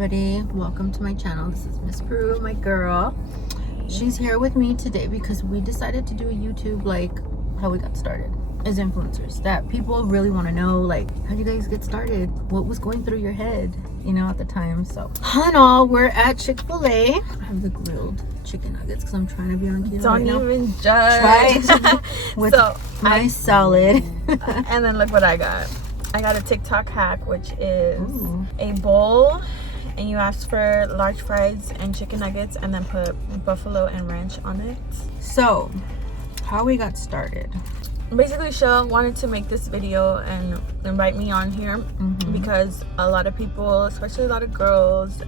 everybody, welcome to my channel. This is Miss Peru, my girl. She's here with me today because we decided to do a YouTube, like how we got started as influencers, that people really want to know, like, how you guys get started, what was going through your head, you know, at the time. So all in all, we're at Chick-fil-A. I have the grilled chicken nuggets because I'm trying to be on keto. Don't right even now. judge. Try with my salad. And then look what I got. I got a TikTok hack, which is Ooh. a bowl, and you ask for large fries and chicken nuggets, and then put buffalo and ranch on it. So, how we got started. Basically, Shell wanted to make this video and invite me on here because a lot of people, especially a lot of girls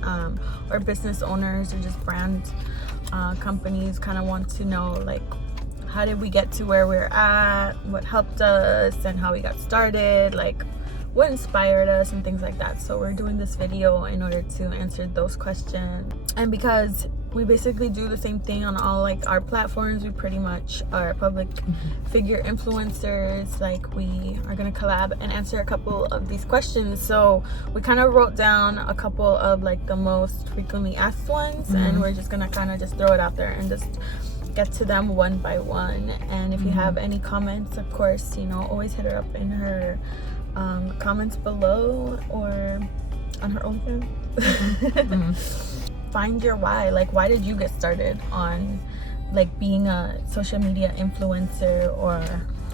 or business owners or just brand companies, kind of want to know, like, how did we get to where we're at, what helped us, and how we got started, like what inspired us and things like that. So we're doing this video in order to answer those questions. And because we basically do the same thing on all like our platforms, we pretty much are public figure influencers. Like, we are gonna collab and answer a couple of these questions. So we kind of wrote down a couple of like the most frequently asked ones, and we're just gonna kind of just throw it out there and just get to them one by one. And if you have any comments, of course, you know, always hit her up in her comments below or on her OnlyFans. Find your why. Like, why did you get started on like being a social media influencer, or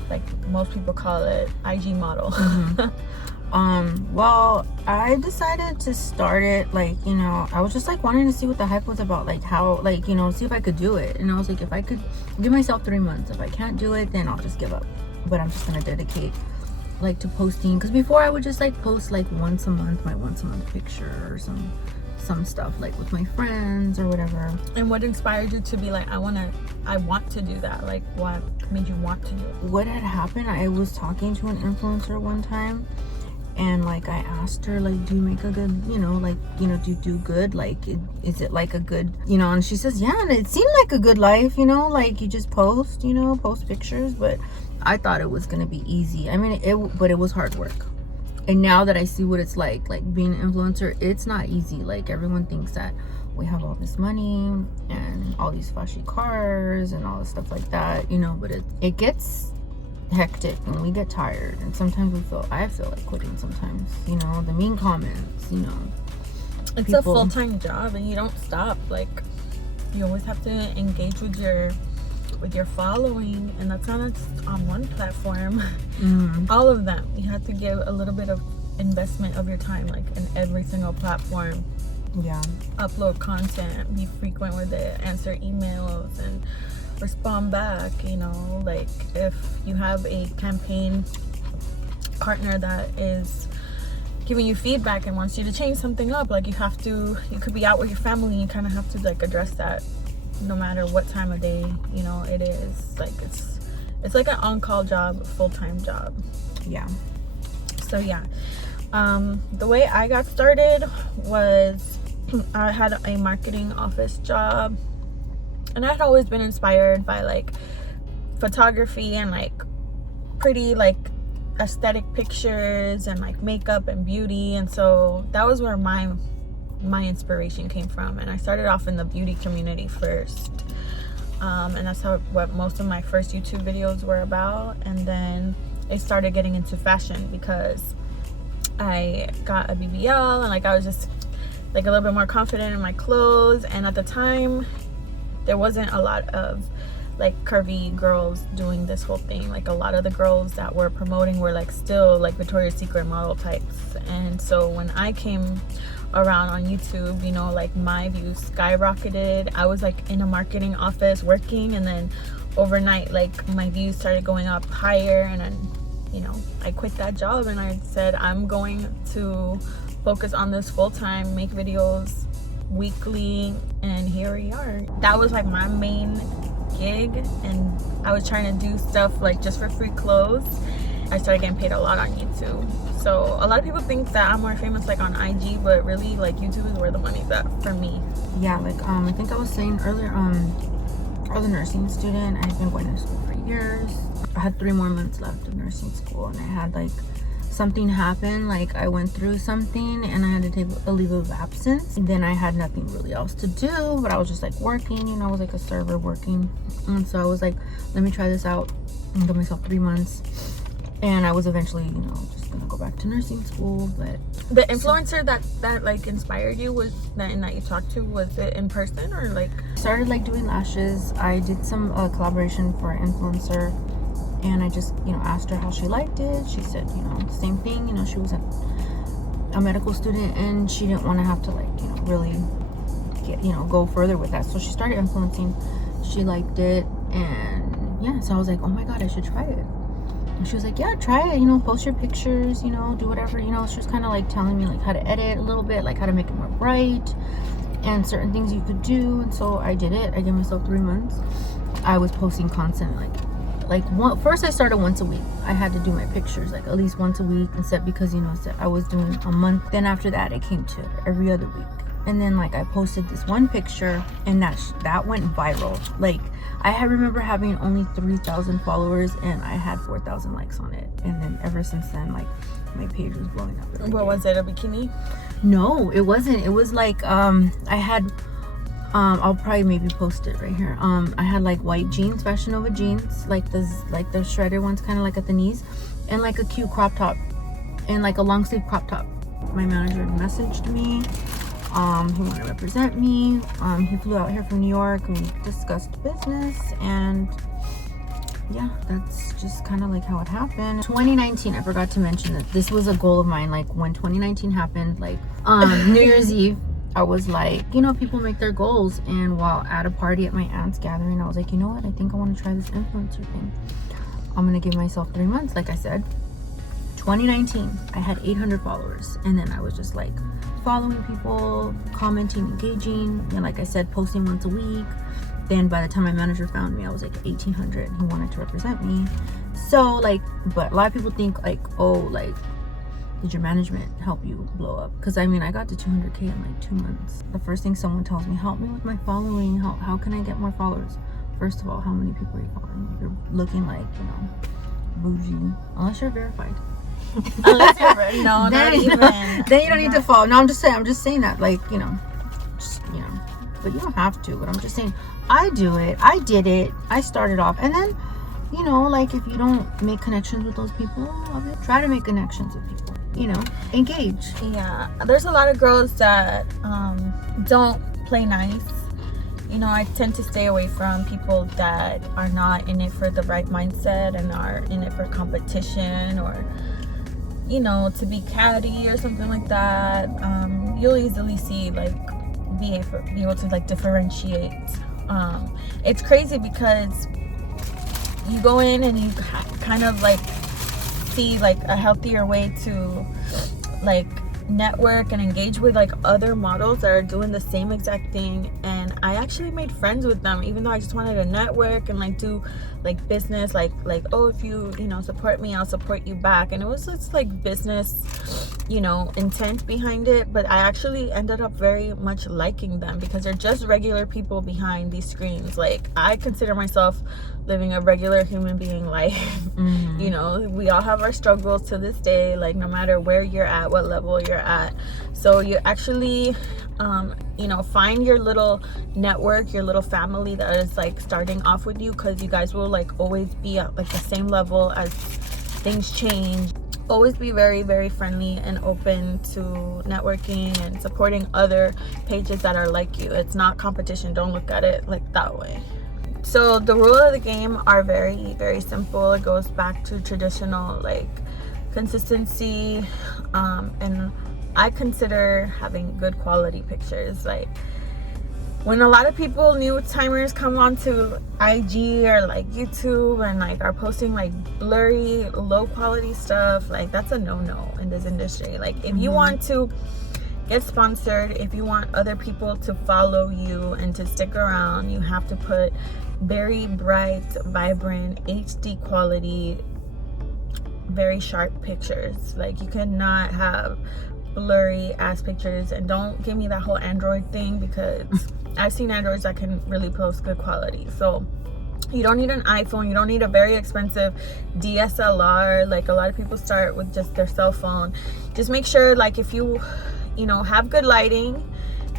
like most people call it IG model? Well, I decided to start it, like, you know, I was just like wanting to see what the hype was about, like how, like, you know, see if I could do it. And I was like, if I could give myself 3 months, if I can't do it, then I'll just give up. But I'm just gonna dedicate like to posting, because before I would just like post like once a month, my once a month picture or some stuff like with my friends or whatever. And what inspired you to be like, I want to do that? Like, what made you want to do it? What had happened, I was talking to an influencer one time, and like I asked her, like, do you make a good, you know, like, you know, do you do good, like, is it like a good, you know? And she says, yeah, and it seemed like a good life, you know, like you just post, you know, post pictures. But I thought it was gonna be easy. I mean, but it was hard work. And now that I see what it's like being an influencer, it's not easy. Like, everyone thinks that we have all this money and all these flashy cars and all this stuff like that, you know, but it gets hectic and we get tired, and sometimes I feel like quitting sometimes, you know, the mean comments, you know. It's a full-time job and you don't stop. Like, you always have to engage with your following, and that's not just on one platform. All of them, you have to give a little bit of investment of your time, like in every single platform. Yeah, upload content, be frequent with it, answer emails, and respond back. You know, like if you have a campaign partner that is giving you feedback and wants you to change something up, like you could be out with your family and you kind of have to like address that no matter what time of day, you know, it is. Like, it's like an on-call job, full-time job. Yeah. So yeah, the way I got started was I had a marketing office job, and I had always been inspired by like photography and like pretty like aesthetic pictures and like makeup and beauty. And so that was where my inspiration came from. And I started off in the beauty community first, and that's what most of my first YouTube videos were about. And then I started getting into fashion because I got a BBL, and like I was just like a little bit more confident in my clothes. And at the time, there wasn't a lot of like curvy girls doing this whole thing. Like, a lot of the girls that were promoting were like still like Victoria's Secret model types. And so when I came around on YouTube, you know, like my views skyrocketed. I was like in a marketing office working, and then overnight, like my views started going up higher. And then, you know, I quit that job and I said, I'm going to focus on this full time, make videos weekly, and here we are. That was like my main gig, and I was trying to do stuff like just for free clothes. I started getting paid a lot on YouTube. So a lot of people think that I'm more famous like on IG, but really like YouTube is where the money's at for me. Yeah, like I think I was saying earlier, I was a nursing student. I've been going to school for years. I had 3 more months left of nursing school, and I had like something happened, like I went through something and I had to take a leave of absence. And then I had nothing really else to do, but I was just like working, you know, I was like a server working. And so I was like, let me try this out and give myself 3 months. And I was eventually, you know, just gonna go back to nursing school. But the influencer that like inspired you was that, and that you talked to, was it in person or like? Started like doing lashes. I did some collaboration for an influencer, and I just, you know, asked her how she liked it. She said, you know, same thing. You know, she was a medical student and she didn't want to have to, like, you know, really get, you know, go further with that. So she started influencing. She liked it, and yeah, so I was like, oh my god, I should try it. And she was like, yeah, try it, you know, post your pictures, you know, do whatever, you know. She was kind of like telling me like how to edit a little bit, like how to make it more bright and certain things you could do. And so I did it. I gave myself 3 months. I was posting content first I started once a week. I had to do my pictures like at least once a week, instead, because, you know, I was doing a month. Then after that it came to every other week. And then like I posted this one picture and that went viral. Like I remember having only 3,000 followers and I had 4,000 likes on it. And then ever since then, like, my page was blowing up every day. Was it, a bikini? No, it wasn't. It was like I had I'll probably maybe post it right here. I had like white jeans, Fashion Nova jeans, like the shredded ones, kind of like at the knees, and like a cute crop top, and like a long sleeve crop top. My manager messaged me. He wanted to represent me. He flew out here from New York and we discussed business, and yeah, that's just kind of like how it happened. 2019, I forgot to mention that this was a goal of mine. Like when 2019 happened, like New Year's Eve, I was like, you know, people make their goals. And while at a party at my aunt's gathering, I was like, you know what? I think I want to try this influencer thing. I'm going to give myself 3 months, like I said. 2019, I had 800 followers. And then I was just like following people, commenting, engaging. And like I said, posting once a week. Then by the time my manager found me, I was like 1,800. He wanted to represent me. So like, but a lot of people think like, oh, like, did your management help you blow up? Because I mean, I got to 200K in like 2 months. The first thing someone tells me, help me with my following. How can I get more followers? First of all, how many people are you following? You're looking like, you know, bougie, unless you're verified. Unless you're no, not even. Then you don't need to follow. No, I'm just saying that, like, you know, just, you know, but you don't have to. But I'm just saying, I do it. I did it. I started off, and then, you know, like, if you don't make connections with those people, try to make connections with people. You know, engage. Yeah, there's a lot of girls that don't play nice. You know, I tend to stay away from people that are not in it for the right mindset and are in it for competition, or, you know, to be catty or something like that. You'll easily see, like, be able to like differentiate. It's crazy because you go in and you kind of like see like a healthier way to like network and engage with like other models that are doing the same exact thing. And I actually made friends with them, even though I just wanted to network and like do like business, like oh, if you know, support me, I'll support you back. And it was just like business, you know, intent behind it. But I actually ended up very much liking them because they're just regular people behind these screens. Like, I consider myself living a regular human being life. Mm-hmm. You know, we all have our struggles to this day, like no matter where you're at, what level you're at. So you actually you know, find your little network, your little family that is like starting off with you, because you guys will like always be at like the same level as things change. Always be very, very friendly and open to networking and supporting other pages that are like you. It's not competition. Don't look at it like that way. So the rules of the game are very, very simple. It goes back to traditional like consistency, and I consider having good quality pictures. Like, when a lot of people, new timers, come onto IG or like YouTube and like are posting like blurry, low quality stuff, like that's a no-no in this industry. Like, if you want to get sponsored, if you want other people to follow you and to stick around, you have to put very bright, vibrant, HD quality, very sharp pictures. Like, you cannot have blurry ass pictures. And don't give me that whole Android thing, because I've seen Androids that can really post good quality. So You don't need an iPhone. You don't need a very expensive DSLR. Like a lot of people start with just their cell phone. Just make sure, like, if you have good lighting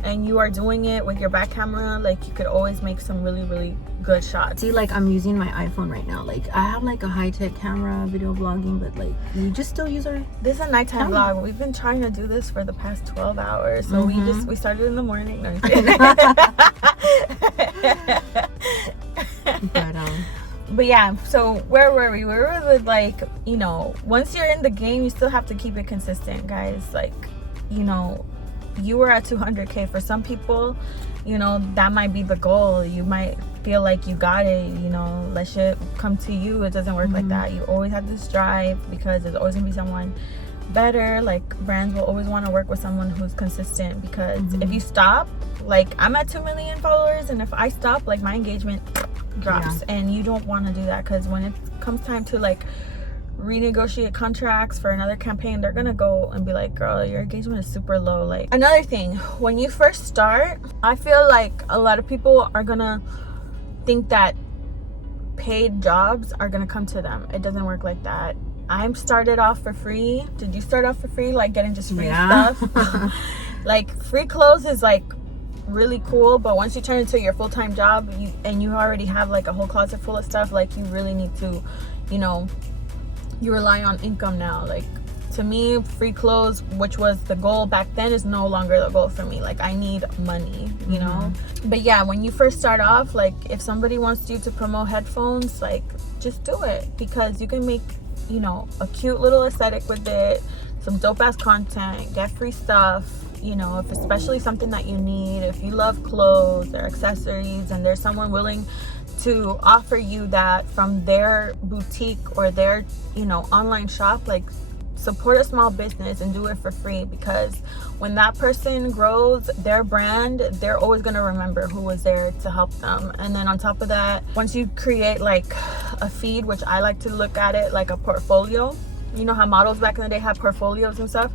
and you are doing it with your back camera, like, you could always make some really, really good shots. See, like, I'm using my iPhone right now. Like, I have like a high-tech camera, video vlogging, but like, we just still use our... This is a nighttime vlog. We've been trying to do this for the past 12 hours. So we started in the morning. No, I'm kidding. But yeah, so where were we? We were with, like, once you're in the game, you still have to keep it consistent, guys. Like, you were at 200K. For some people, that might be the goal. You might feel like you got it, let shit come to you. It doesn't work like that. You always have to strive, because there's always gonna be someone better. Like, brands will always want to work with someone who's consistent, because if you stop, like, I'm at 2 million followers, and if I stop, like, my engagement drops. And you don't want to do that, because when it comes time to, like, renegotiate contracts for another campaign, they're gonna go and be like, girl, your engagement is super low. Like, another thing, when you first start, I feel like a lot of people are gonna think that paid jobs are gonna come to them. It doesn't work like that. I'm started off for free. Did you start off for free, like getting just free stuff? Like, free clothes is like really cool, but once you turn into your full-time job, you already have like a whole closet full of stuff, like, you really need to, you rely on income now. Like, to me, free clothes, which was the goal back then, is no longer the goal for me. Like, I need money, but yeah, when you first start off, like, if somebody wants you to promote headphones, like, just do it, because you can make a cute little aesthetic with it, some dope ass content, get free stuff, if especially something that you need. If you love clothes or accessories, and there's someone willing to offer you that from their boutique or their online shop, like, support a small business and do it for free, because when that person grows their brand, they're always going to remember who was there to help them. And then on top of that, once you create like a feed, which I like to look at it like a portfolio, how models back in the day have portfolios and stuff,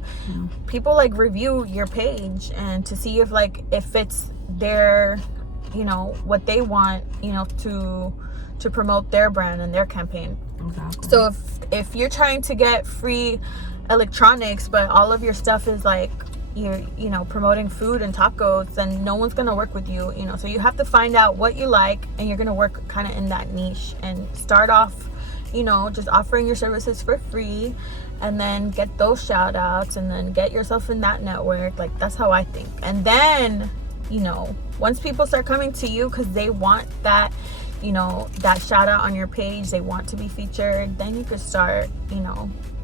people like review your page and to see if like it fits their what they want to promote their brand and their campaign. Exactly. So if you're trying to get free electronics, but all of your stuff is like you're promoting food and tacos, then no one's gonna work with you. So you have to find out what you like, and you're gonna work kind of in that niche, and start off just offering your services for free, and then get those shout outs, and then get yourself in that network. Like, that's how I think. And then once people start coming to you because they want that that shout out on your page, they want to be featured, then you could start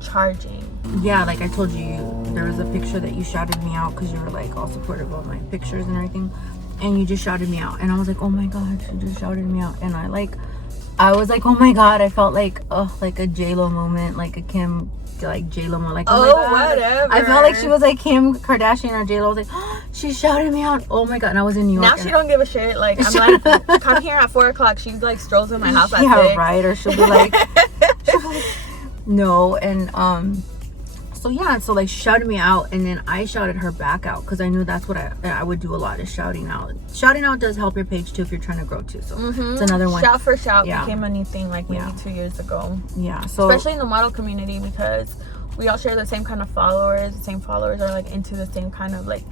charging. Yeah, like I told you, there was a picture that you shouted me out because you were like all supportive of my pictures and everything, and you just shouted me out, and I was like, oh my god, she just shouted me out. And I was like, oh my god, I felt like like a J-Lo moment, like a Kim, like J-Lo moment, like, oh my god, whatever. I felt like she was like Kim Kardashian or J-Lo. I was like, oh, she shouted me out, oh my god. And I was in New York. Now she don't give a shit. Like, I'm like, come here at 4 o'clock. She's like strolls in my house at 6. Right. Or she'll be like, no. And so yeah, so like she shouted me out, and then I shouted her back out, because I knew that's what I would do a lot, is shouting out. Shouting out does help your page too if you're trying to grow too. So it's another one. Shout for shout became a new thing like maybe 2 years ago. Yeah. So especially in the model community, because we all share the same kind of followers. The same followers are like into the same kind of like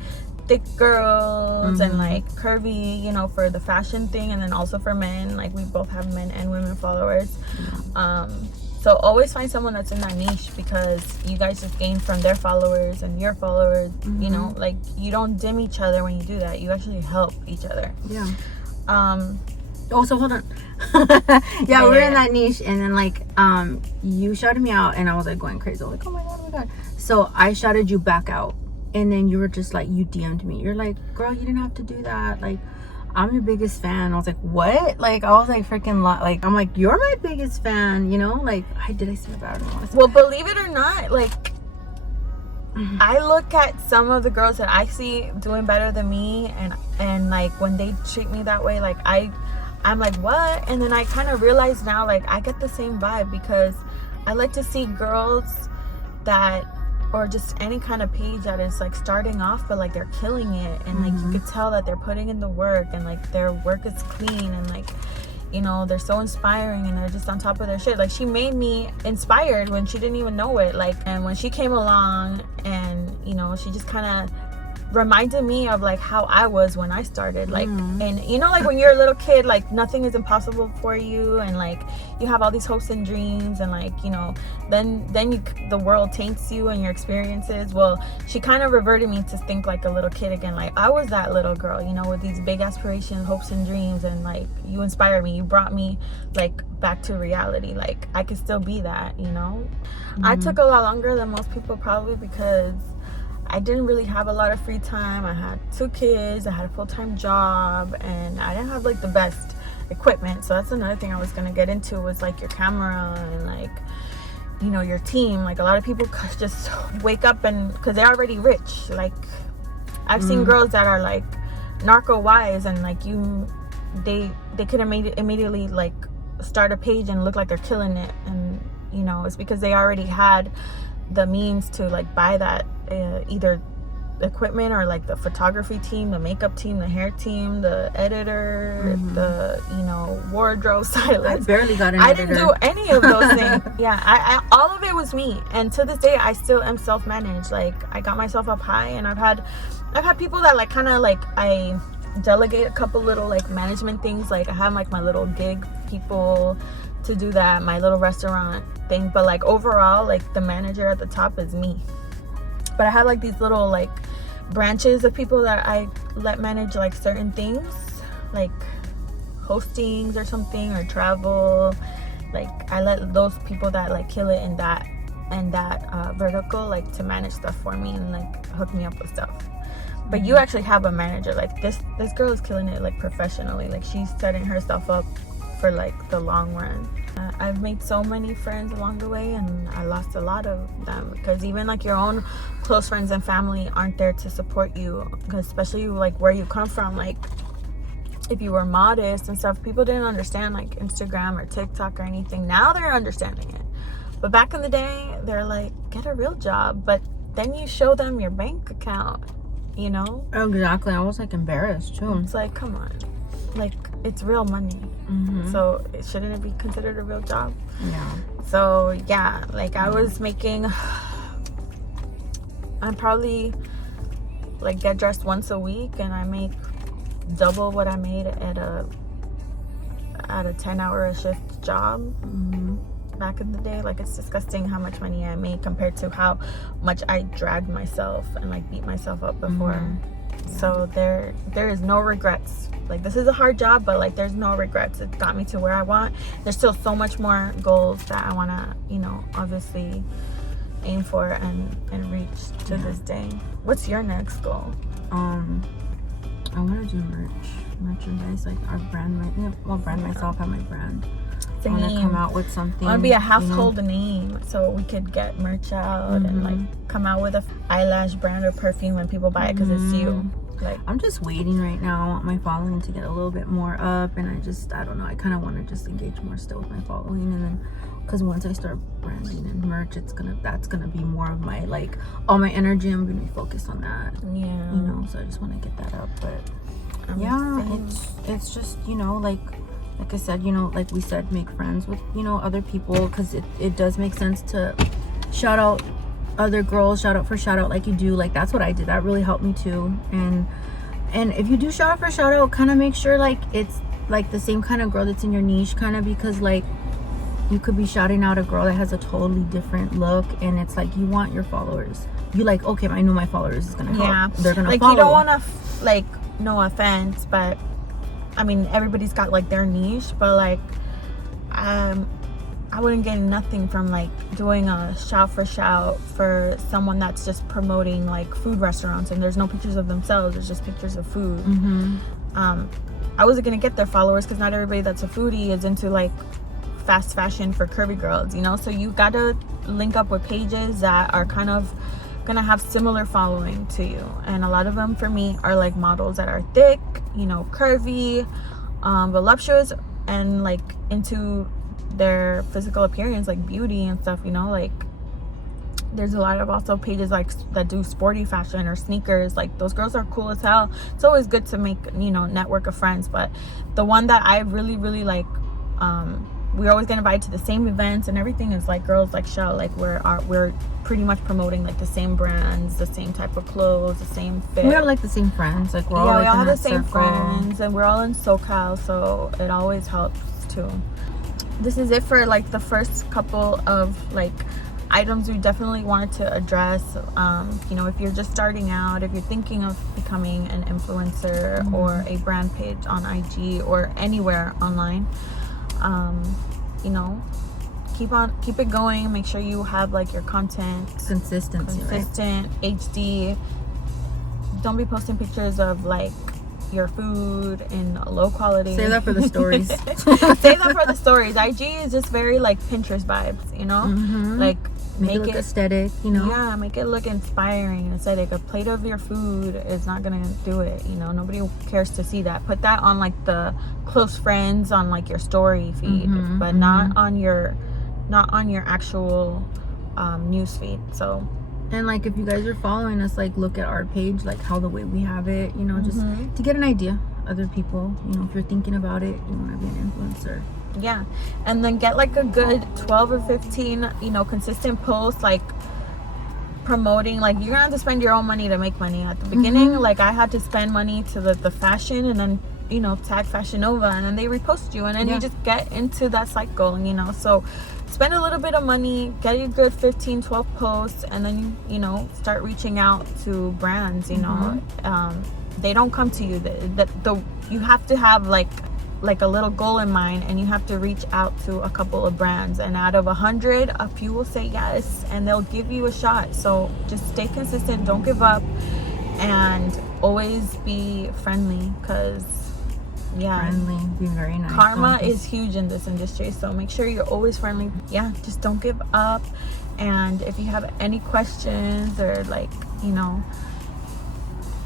thick girls and like curvy, for the fashion thing, and then also for men. Like, we both have men and women followers. So always find someone that's in that niche, because you guys just gain from their followers and your followers. Like, you don't dim each other when you do that. You actually help each other. Yeah. So hold on. Yeah, we're in that niche, and then like you shouted me out, and I was like going crazy. I was like, oh my god. So I shouted you back out, and then you were just like, you DM'd me. You're like, girl, you didn't have to do that. Like, I'm your biggest fan. I was like, what? Like, I was like freaking like, I'm like, you're my biggest fan, like, did I say that? I don't know. Well, believe it or not, like, I look at some of the girls that I see doing better than me, and like when they treat me that way, like I'm like, what? And then I kind of realize now, like, I get the same vibe, because I like to see girls that, or just any kind of page that is like starting off, but like they're killing it, and like you could tell that they're putting in the work, and like their work is clean, and like you know, they're so inspiring and they're just on top of their shit. Like, she made me inspired when she didn't even know it. Like, and when she came along and, you know, she just kind of reminded me of like how I was when I started, like, and you know, like when you're a little kid, like nothing is impossible for you, and like you have all these hopes and dreams, and like, you know, then the world taints you and your experiences. Well, she kind of reverted me to think like a little kid again. Like, I was that little girl, you know, with these big aspirations, hopes and dreams, and like, you inspired me, you brought me like back to reality. Like, I could still be that, you know. I took a lot longer than most people, probably because I didn't really have a lot of free time. I had 2 kids, I had a full-time job, and I didn't have like the best equipment. So that's another thing I was gonna get into, was like your camera and like, you know, your team. Like, a lot of people just wake up and, because they're already rich. Like, I've seen girls that are like narco wise, and like they could immediately like start a page and look like they're killing it, and you know, it's because they already had the means to like buy that either equipment or like the photography team, the makeup team, the hair team, the editor, the, you know, wardrobe stylist. I barely got an editor. I didn't do any of those things. Yeah, I all of it was me, and to this day I still am self-managed. Like, I got myself up high, and I've had people that like kind of like I delegate a couple little like management things. Like, I have like my little gig people to do that, my little restaurant thing, but like overall, like the manager at the top is me. But I have like these little like branches of people that I let manage like certain things, like hostings or something, or travel. Like, I let those people that like kill it in that vertical, like, to manage stuff for me and like hook me up with stuff. But you actually have a manager. Like, this girl is killing it like professionally. Like, she's setting herself up for like the long run. I've made so many friends along the way, and I lost a lot of them, because even like your own close friends and family aren't there to support you, because especially like where you come from, like if you were modest and stuff, people didn't understand like Instagram or TikTok or anything. Now they're understanding it, but back in the day they're like, get a real job. But then you show them your bank account, you know. Exactly. I was like embarrassed too. It's like, come on, like, it's real money. So shouldn't it be considered a real job? Yeah. So yeah, like, I was making, I'm probably like get dressed once a week, and I make double what I made at a 10-hour shift job back in the day. Like, it's disgusting how much money I made compared to how much I dragged myself and like beat myself up before. So there is no regrets. Like, this is a hard job, but like, there's no regrets. It got me to where I want. There's still so much more goals that I want to, you know, obviously aim for and reach to this day. What's your next goal? I want to do merchandise, like our brand. I'll brand myself, have my brand. I want to come out with something. I want to be a household name, so we could get merch out and like come out with a eyelash brand or perfume when people buy it, because it's you. Like, I'm just waiting right now. I want my following to get a little bit more up, and I don't know, I kind of want to just engage more still with my following, and then because once I start branding and merch, that's gonna be more of my, like, all my energy. I'm gonna be focused on that. Yeah, you know. So I just want to get that up. But it's just, you know, like I said, you know, like we said, make friends with, you know, other people, because it does make sense to shout out other girls, shout out like you do. Like, that's what I did. That really helped me too. And if you do shout out, kind of make sure like it's like the same kind of girl that's in your niche, kind of, because like you could be shouting out a girl that has a totally different look, and it's like you want your followers. You like, okay, I know my followers is gonna help. Yeah, they're gonna like follow. You don't want to like, no offense, but I mean, everybody's got like their niche, but like I wouldn't get nothing from like doing a shout for someone that's just promoting like food restaurants, and there's no pictures of themselves, there's just pictures of food. I wasn't gonna get their followers, because not everybody that's a foodie is into like fast fashion for curvy girls, you know. So you gotta link up with pages that are kind of gonna have similar following to you, and a lot of them for me are like models that are thick, you know, curvy, voluptuous, and like into their physical appearance, like beauty and stuff, you know. Like, There's a lot of also pages like that do sporty fashion or sneakers. Like those girls are cool as hell. It's always good to make, you know, network of friends. But the one that I really like, we always get invited to the same events and everything, is like girls like Shell. Like we're pretty much promoting like the same brands, the same type of clothes, the same fit. We have like the same friends. Like we're all we like all in have that the same circle. friends, and we're all in SoCal, so it always helps too. This is it for like the first couple of like items we definitely wanted to address. You know, if you're just starting out, if you're thinking of becoming an influencer or a brand page on IG or anywhere online, you know, keep it going. Make sure you have like your content Consistent, HD. Don't be posting pictures of like your food in low quality. Save that for the stories. Save that for the stories. IG is just very like Pinterest vibes, you know? Like make it look aesthetic, you know? Yeah, make it look inspiring and aesthetic. A plate of your food is not gonna do it, you know? Nobody cares to see that. Put that on like the close friends on like your story feed, but not on your actual news feed. So, and like if you guys are following us, like look at our page, like how the way we have it, you know, just to get an idea. Other people, you know, if you're thinking about it, you want to be an influencer. Yeah, and then get like a good 12 or 15, you know, consistent posts, like promoting. Like you're gonna have to spend your own money to make money. At the beginning, like I had to spend money to the fashion, and then, you know, tag Fashion Nova, and then they repost you, and then you just get into that cycle, you know. So spend a little bit of money, get a good 15, 12 posts, and then you know, start reaching out to brands, you know. They don't come to you. You have to have like a little goal in mind, and you have to reach out to a couple of brands, and out of 100, a few will say yes, and they'll give you a shot. So just stay consistent, don't give up, and always be friendly, because friendly, be very nice. Karma is huge in this industry, so make sure you're always friendly. Yeah, just don't give up. And if you have any questions or like, you know,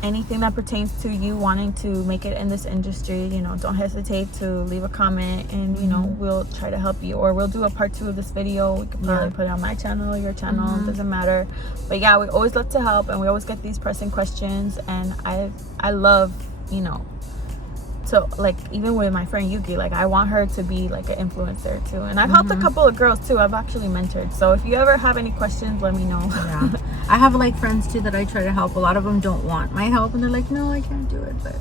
anything that pertains to you wanting to make it in this industry, you know, don't hesitate to leave a comment, and you know, we'll try to help you, or we'll do a part 2 of this video. We could probably put it on my channel, your channel, doesn't matter. But yeah, we always love to help, and we always get these pressing questions, and I love, you know, so like even with my friend Yuki, like I want her to be like an influencer too, and I've helped a couple of girls too. I've actually mentored, so if you ever have any questions, let me know. Yeah, I have like friends too that I try to help. A lot of them don't want my help, and they're like, no, I can't do it. But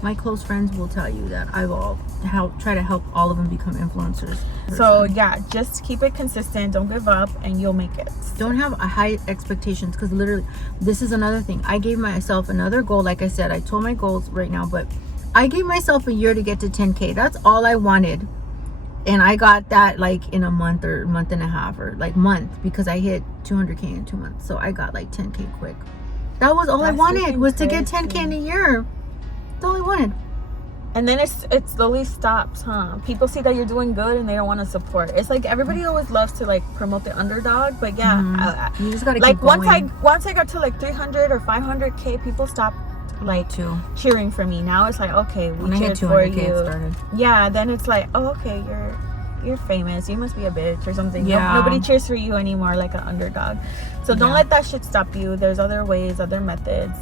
my close friends will tell you that I will try to help all of them become influencers. So yeah, just keep it consistent, don't give up, and you'll make it. Don't have a high expectations, because literally this is another thing. I gave myself another goal. Like I said, I told my goals right now, but I gave myself a year to get to 10K. That's all I wanted. And I got that like in a month or month and a half, or like month, because I hit 200K in 2 months. So I got like 10K quick. That was all I wanted, was to get 10K in a year. That's all I wanted. And then it slowly stops, huh? People see that you're doing good and they don't want to support. It's like everybody always loves to like promote the underdog, but yeah, you just gotta like keep going. once I got to like 300 or 500K, people stopped like cheering for me. Now it's like, okay, we cheered for you. Yeah, then it's like, oh, okay, you're famous, you must be a bitch or something. Yeah. Nobody cheers for you anymore like an underdog. So don't let that shit stop you. There's other ways, other methods.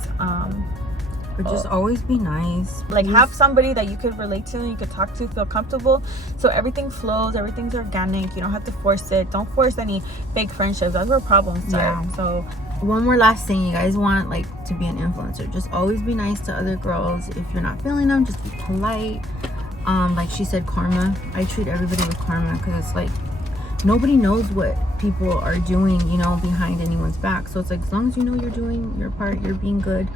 But just always be nice. Like have somebody that you could relate to and you could talk to, feel comfortable, so everything flows, everything's organic. You don't have to force it. Don't force any fake friendships. That's where problems start. So one more last thing, you guys want like to be an influencer, just always be nice to other girls. If you're not feeling them, just be polite. Like she said, karma. I treat everybody with karma, because it's like nobody knows what people are doing, you know, behind anyone's back. So it's like, as long as you know you're doing your part, you're being good,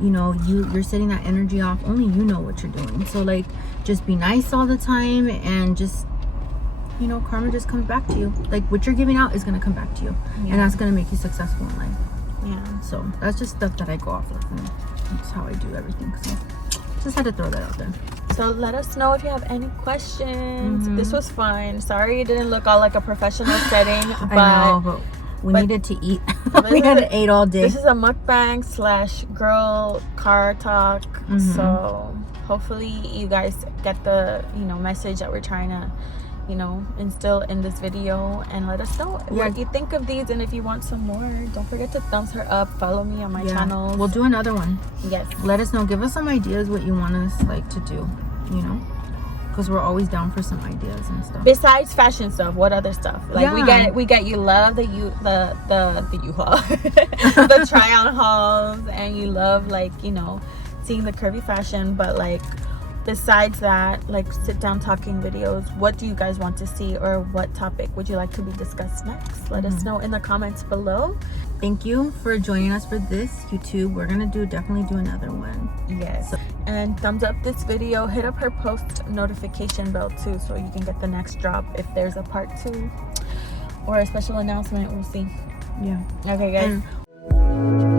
you know, you're setting that energy off, only you know what you're doing. So like, just be nice all the time, and just, you know, karma just comes back to you. Like what you're giving out is going to come back to you, and that's going to make you successful in life. Yeah, so that's just stuff that I go off of, and that's how I do everything. So just had to throw that out there. So let us know if you have any questions. This was fun. Sorry it didn't look all like a professional setting, but I know, but we needed to eat. We had ate all day. This is a mukbang / girl car talk. So hopefully you guys get the, you know, message that we're trying to you know, instill in this video, and let us know what you think of these. And if you want some more, don't forget to thumbs her up, follow me on my channel. We'll do another one. Yes, let us know, give us some ideas what you want us like to do, you know, because we're always down for some ideas and stuff. Besides fashion stuff, what other stuff? Like we get you love the U-Haul, the try on hauls, and you love, like, you know, seeing the curvy fashion. But like besides that, like sit down talking videos, what do you guys want to see, or what topic would you like to be discussed next? Let us know in the comments below. Thank you for joining us for this YouTube. We're gonna definitely do another one. Yes. And thumbs up this video, hit up her post notification bell too, so you can get the next drop if there's a part 2 or a special announcement. We'll see. Yeah. Okay, guys. And